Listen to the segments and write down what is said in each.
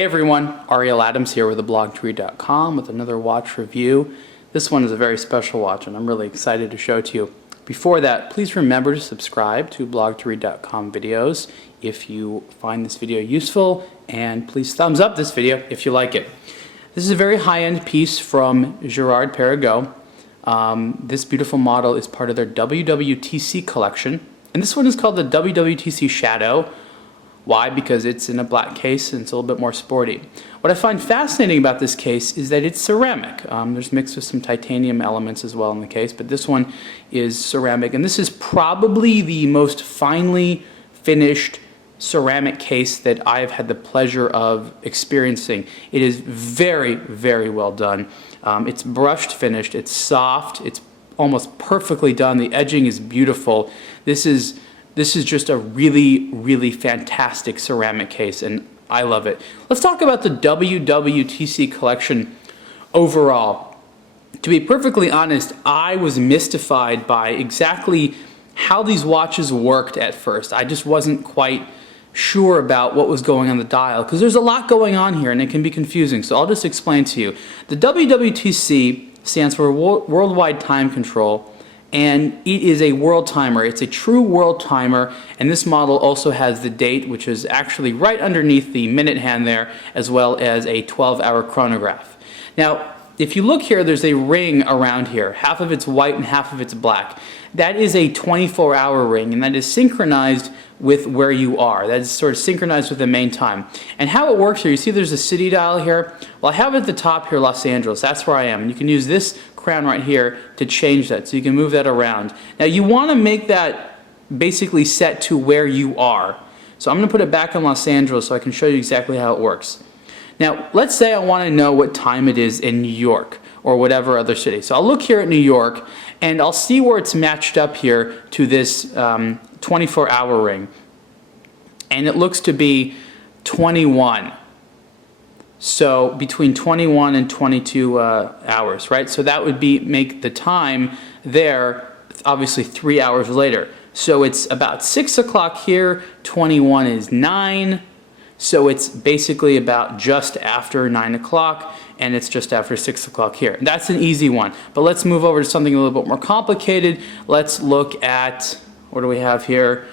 Hey everyone, Ariel Adams here with ww.tc with another watch review. This one is a very special watch and I'm really excited to show it to you. Before that, please remember to subscribe to blog2read.com videos if you find this video useful, and please thumbs up this video if you like it. This is a very high-end piece from Girard-Perregaux. This beautiful model is part of their ww.tc collection, and this one is called the ww.tc Shadow. Why? Because it's in a black case and it's a little bit more sporty. What I find fascinating about this case is that it's ceramic. There's mixed with some titanium elements as well in the case, but this one is ceramic, and this is probably the most finely finished ceramic case that I've had the pleasure of experiencing. It is very, very well done. It's brushed finished, it's soft, it's almost perfectly done, the edging is beautiful. This is just a really, really fantastic ceramic case, and I love it. Let's talk about the ww.tc collection overall. To be perfectly honest, I was mystified by exactly how these watches worked at first. I just wasn't quite sure about what was going on the dial, because there's a lot going on here and it can be confusing, so I'll just explain to you. The ww.tc stands for Worldwide Time Control, and it is a world timer. It's a true world timer, and this model also has the date, which is actually right underneath the minute hand there, as well as a 12-hour chronograph. Now, if you look here, there's a ring around here. Half of it's white and half of it's black. That is a 24-hour ring, and that is synchronized with where you are. That is sort of synchronized with the main time. And how it works here, you see there's a city dial here? Well, I have at the top here Los Angeles. That's where I am. And you can use this crown right here to change that, so you can move that around. Now you want to make that basically set to where you are. So I'm going to put it back in Los Angeles so I can show you exactly how it works. Now let's say I want to know what time it is in New York or whatever other city. So I'll look here at New York and I'll see where it's matched up here to this 24-hour ring, and it looks to be 21. So between 21 and 22 hours, right? So that would make the time there obviously 3 hours later. So it's about 6 o'clock here, 21 is 9, so it's basically about just after 9 o'clock, and it's just after 6 o'clock here. That's an easy one, but let's move over to something a little bit more complicated. Let's look at, what do we have here?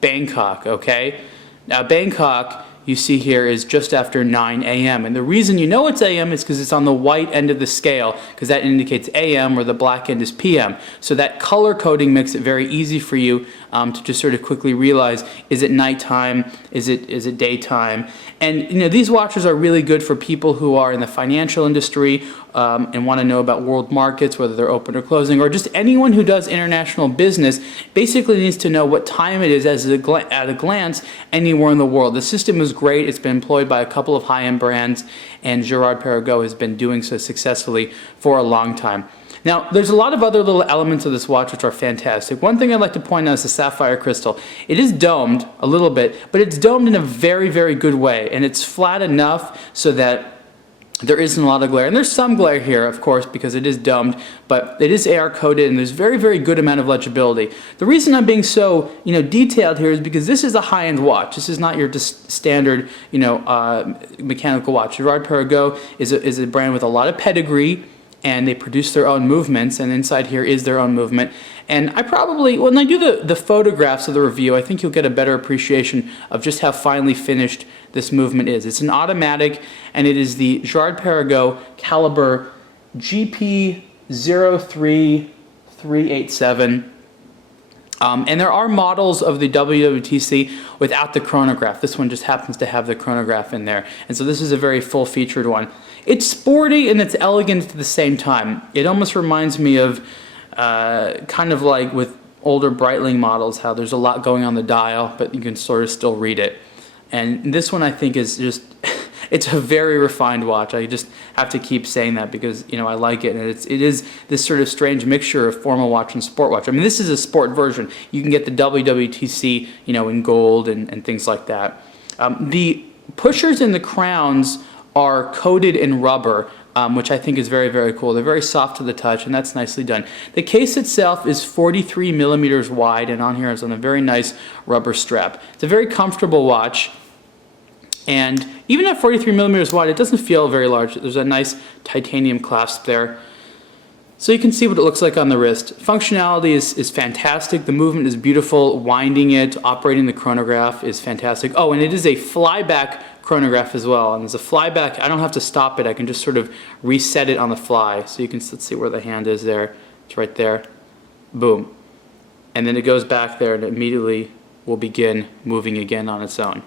Bangkok, okay? Now Bangkok, you see here, is just after 9 a.m. And the reason you know it's a.m. is because it's on the white end of the scale, because that indicates a.m. where the black end is p.m. So that color coding makes it very easy for you to just sort of quickly realize, is it nighttime, is it daytime? And you know, these watches are really good for people who are in the financial industry and want to know about world markets, whether they're open or closing, or just anyone who does international business basically needs to know what time it is at a glance anywhere in the world. The system is great. It's been employed by a couple of high-end brands, and Girard-Perregaux has been doing so successfully for a long time. Now, there's a lot of other little elements of this watch which are fantastic. One thing I'd like to point out is the sapphire crystal. It is domed a little bit, but it's domed in a very, very good way, and it's flat enough so that there isn't a lot of glare. And there's some glare here, of course, because it is domed, but it is AR coated and there's very, very good amount of legibility. The reason I'm being so, detailed here is because this is a high-end watch. This is not your just standard, mechanical watch. Girard-Perregaux is a brand with a lot of pedigree, and they produce their own movements, and inside here is their own movement. And I probably, when I do the photographs of the review, I think you'll get a better appreciation of just how finely finished this movement is. It's an automatic, and it is the Girard-Perregaux caliber GP03387. And there are models of the ww.tc without the chronograph. This one just happens to have the chronograph in there. And so this is a very full-featured one. It's sporty and it's elegant at the same time. It almost reminds me of kind of like with older Breitling models, how there's a lot going on the dial, but you can sort of still read it. And this one I think is just, it's a very refined watch. I just have to keep saying that because, I like it. And it is this sort of strange mixture of formal watch and sport watch. I mean, this is a sport version. You can get the ww.tc, in gold and things like that. The pushers and the crowns are coated in rubber, which I think is very, very cool. They're very soft to the touch, and that's nicely done. The case itself is 43 millimeters wide, and on here is on a very nice rubber strap. It's a very comfortable watch. And even at 43 millimeters wide, it doesn't feel very large. There's a nice titanium clasp there. So you can see what it looks like on the wrist. Functionality is fantastic. The movement is beautiful. Winding it, operating the chronograph is fantastic. Oh, and it is a flyback chronograph as well. And there's a flyback. I don't have to stop it. I can just sort of reset it on the fly. So you can, let's see where the hand is there. It's right there. Boom. And then it goes back there and immediately will begin moving again on its own.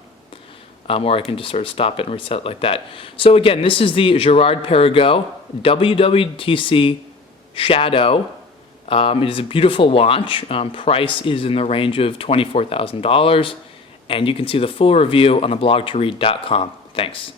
Or I can just sort of stop it and reset it like that. So again, this is the Girard-Perregaux ww.tc Shadow. It is a beautiful watch. Price is in the range of $24,000. And you can see the full review on the ww.tc.com. Thanks.